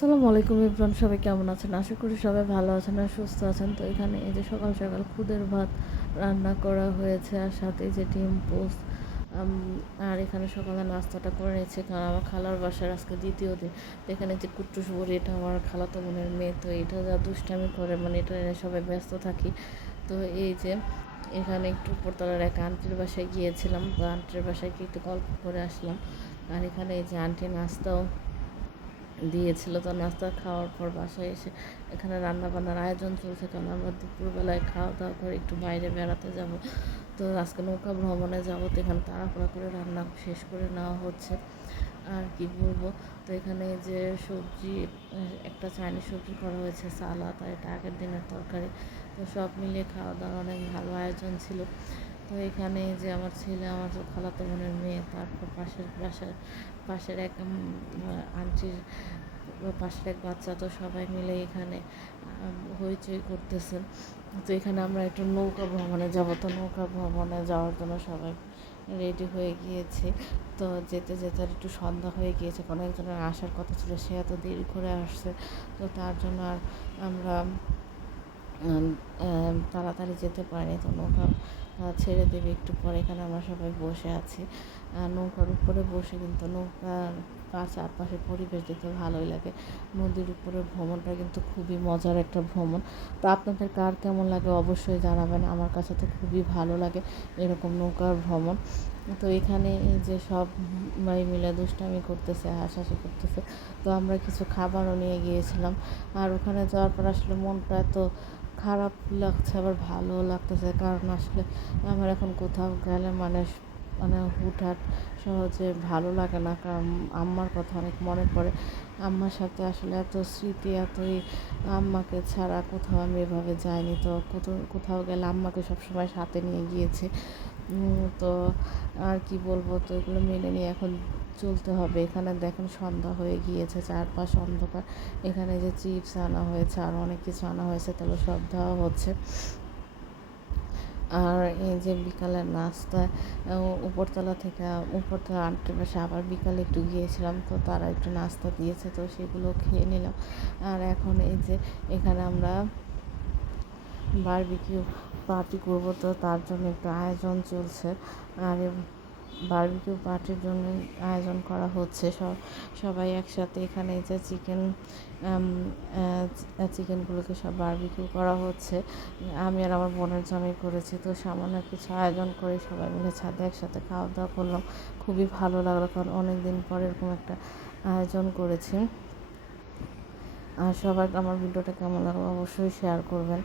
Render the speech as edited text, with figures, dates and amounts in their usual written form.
আসসালামু আলাইকুম ইব্রান, সবাই কেমন আছেন? আশা করি সবাই ভালো আছেন আর সুস্থ আছেন। তো এখানে এই যে সকাল সকাল খুদের ভাত রান্না করা হয়েছে, আর সাথে এই যে ডিম পোস্ট। আর এখানে সকালে নাস্তাটা করে নিচ্ছে, কারণ আমার খালার বাসার আজকে দ্বিতীয় দিন। তো এখানে যে কুট্টুস বড়ি, এটা আমার খালাতো বোনের মেয়ে, তো এটা যা দুষ্টামি করে, মানে এটা নিয়ে সবাই ব্যস্ত থাকি। তো এই যে এখানে একটু উপরতলার এক আন্টির বাসায় গিয়েছিলাম, তো আন্টির বাসায় গিয়ে একটু গল্প করে আসলাম। আর এখানে এই যে আন্টি নাস্তাও দিয়েছিল, তো নাস্তা খাওয়ার পর বাসায় এসে এখানে রান্না বান্নার আয়োজন চলছে, কারণ আমরা দুপুরবেলায় খাওয়া দাওয়া করে একটু বাইরে বেড়াতে যাব। তো আজকে নৌকা ভ্রমণে যাবো, তো এখানে তাড়াহুড়া করে রান্না শেষ করে নেওয়া হচ্ছে। আর কি বলবো, তো এখানে যে সবজি, একটা চাইনিজ সবজি করা হয়েছে, সালাদ, আর এটা আগের দিনের তরকারি। তো সব মিলিয়ে খাওয়া দাওয়ার অনেক ভালো আয়োজন ছিল। তো এখানে যে আমার ছেলে, আমার খালাতো বোনের মেয়ে, তারপর পাশের এক আন্টির পাশের এক বাচ্চা, তো সবাই মিলে এখানে হইচই করতেছেন। তো এখানে আমরা একটু নৌকা ভ্রমণে যাব, তো নৌকা ভ্রমণে যাওয়ার জন্য সবাই রেডি হয়ে গিয়েছে। তো যেতে যেতে আর একটু সন্ধ্যা হয়ে গিয়েছে, কোনো একজনের আসার কথা ছিল, সে এত দেরি করে আসছে। তো তার জন্য আর আমরা তাড়াতাড়ি যেতে পারিনি। তো নৌকা ছেড়ে দেবে একটু পরে। এখানে আমরা সবাই বসে আছি নৌকার উপরে বসে, কিন্তু নৌকার চারপাশের পরিবেশ দেখতে ভালোই লাগে। নদীর উপরে ভ্রমণটা কিন্তু খুবই মজার একটা ভ্রমণ। তো আপনাদের কার কেমন লাগে অবশ্যই জানাবেন। আমার কাছে তো খুবই ভালো লাগে এরকম নৌকার ভ্রমণ। তো এখানে এই যে সবাই মিলে দুষ্টামি করতেছে, হাসাহাসি করতেছে। তো আমরা কিছু খাবারও নিয়ে গিয়েছিলাম। আর ওখানে যাওয়ার পর আসলে মনটা এত খারাপ লাগছে, আবার ভালোও লাগতেছে, কারণ আসলে আমার এখন কোথাও গেলে মানে হুটহাট সহজে ভালো লাগে না, কারণ আম্মার কথা অনেক মনে পড়ে। আম্মার সাথে আসলে এত স্মৃতি, এতই, আম্মাকে ছাড়া কোথাও আমি এভাবে যাইনি। তো কোথাও গেলে আম্মাকে সবসময় সাথে নিয়ে গিয়েছি। তো আর কি বলবো, তো এগুলো মেনে নিয়ে এখন চলতে হবে। এখানে দেখেন সন্ধ্যা হয়ে গিয়েছে, চারপাশ অন্ধকার। এখানে যে চিপস আনা হয়েছে, আর অনেক কিছু আনা হয়েছে, তাহলে সব দেওয়া হচ্ছে। আর এই যে বিকালের নাস্তা, উপরতলা আন্টির পাশে আবার বিকালে একটু গিয়েছিলাম, তো তারা একটু নাস্তা দিয়েছে, তো সেগুলো খেয়ে নিলাম। আর এখন এই যে এখানে আমরা বারবিকিউ পার্টি করব, তো তার জন্য একটু আয়োজন চলছে। আর বারবিকিউ পার্টির জন্য আয়োজন করা হচ্ছে, সবাই একসাথে। এখানে যে চিকেনগুলোকে সব বারবিকিউ করা হচ্ছে। আমি আর আমার বোনের জন্যই করেছি, তো সামান্য কিছু আয়োজন করে সবাই মিলে ছাদে একসাথে খাওয়া দাওয়া করলাম। খুবই ভালো লাগলো, কারণ অনেক দিন পর এরকম একটা আয়োজন করেছি। আর সবার আমার ভিডিওটা কেমন লাগলো অবশ্যই শেয়ার করবেন।